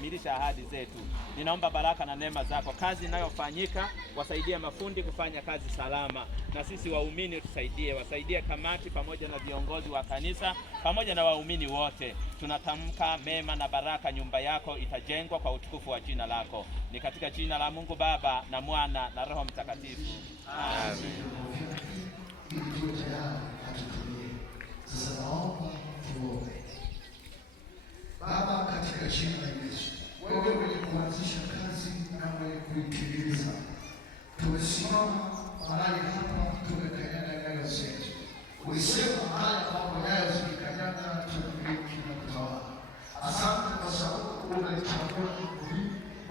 kukamilisha ahadi zetu. Ninaomba baraka na neema zako, kazi inayofanyika wasaidie mafundi kufanya kazi salama, na sisi waumini tusaidie, wasaidie kamati pamoja na viongozi wa kanisa pamoja na waumini wote. Tunatamka mema na baraka, nyumba yako itajengwa kwa utukufu wa jina lako. Ni katika jina la Mungu Baba na Mwana na Roho Mtakatifu. Amen. Sasa naomba tuombe. Baba, katika jina la Yesu, wewe mwenye kuanzisha kazi na mwenye kuitimiliza, tumesimama mahali hapa, tumekanyaga nyayo zetu. Ulisema mahali ambapo nyayo zimekanyaga tumiliki na kutawala. Asante kwa sababu umetambua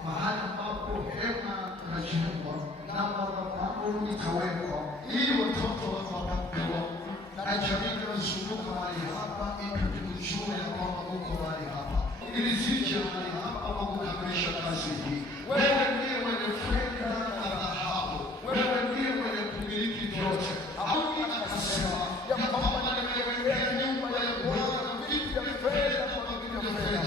mahali ambapo hema tunajengwa na madhabahu itawekwa ili watoto wako wapate na jamii inayozunguka mahali hapa ipate kujua ya kwamba uko mahali hapa, ili zije mahali hapa kwa kukamilisha kazi hii. Wewe ndiye mwenye fedha na dhahabu, wewe ndiye mwenye kumiliki vyote. Hakuna akasema ya kwamba nimewekea nyumba ya Bwana vitu vya fedha kwa vitu vya fedha,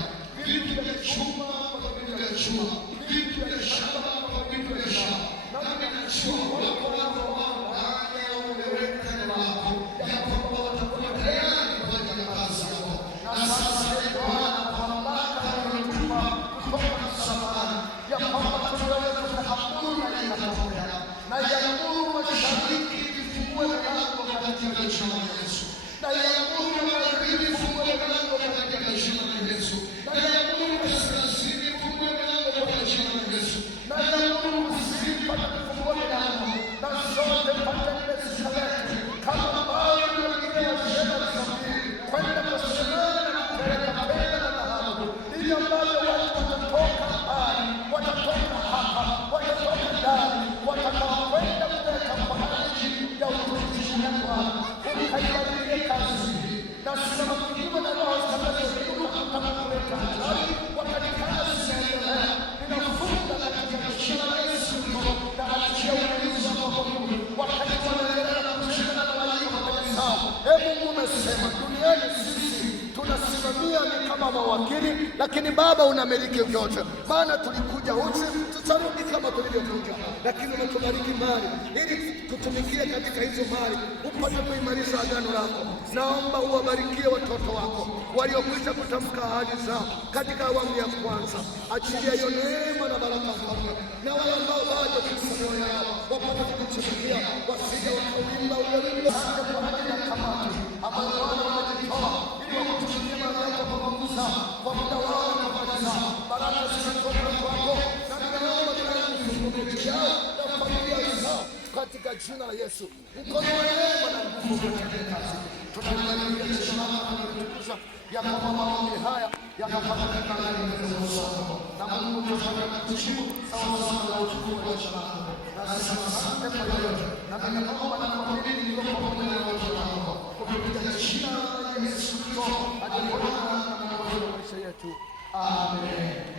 vitu vya chuma kwa vitu vya chuma, vitu vya shamba kwa vitu vya shamba. Nami ninajua wako wako wale umeweka neno lako ya kwamba watakuwa tayari kwa ajili ya kazi yako. Na sasa Bwana, kwa mamlaka uliyotupa kutoka msalabani, ya kwamba tunaweza kuamuru na inatokea, na iamuru mashariki ifungue milango katika jina la Yesu, na iamuru magharibi ifungue milango katika jina la Yesu, na iamuru kaskazini ifungue milango katika jina la Yesu, na iamuru kusini pata kufungua milango, na zote pata nimezisabeti kama ambavyo wengine wasema kusafiri kwenda kusemana na kupeleka fedha na dhahabu, ili ambavyo watu watatoka mbali, watatoka hapa, watatoka ndani, watakaokwenda kuleta kwa ajili ya utumishi wa Bwana. Ukaibariki kazi hii, na sema kinyume na roho zitakazoinuka kutaka kuleta hatari wakati kazi inaendelea. Ninafunga katika jina la Yesu na achia ulinzi wako Mungu wakati wanaendelea kushindana na walio mbele zao. Mungu umesema duniani sisi tunasimamia ni kama mawakili, lakini Baba unamiliki vyote. Maana tulikuja uchi, tutarudi kama tulivyokuja, lakini umetubariki mali ili tutumikie katika hizo mali, upate kuimarisha agano lako. Naomba uwabarikie watoto wako waliokwisha kutamka ahadi zao katika awamu ya kwanza. Achilia hiyo neema na baraka zako, na wale ambao bado kusomo yao wapate kutumikia, wasije wakawimba ulimwengu hata kwa ajili ya kamati ambayo Bwana wamejitoa ili wakutumikie mahali yako kwa nguvu zao, kwa muda wao na kwa zao. Baraka zinatoka kwako, na ninaomba tunakushukuru yao na familia zao katika jina la Yesu. Mkono wa neema na nguvu katika kazi tunaangalia jina lako na kutukuza ya kwamba maombi haya yanapata katika Yesu, na Mungu tutafanya kujibu sawa sawa na utukufu wa jina lako. Na sasa asante kwa yote, na ninaomba na kuamini ndio pamoja na watu wako kupitia jina la Yesu Kristo aliye Bwana na Mwokozi wa maisha yetu. Amen.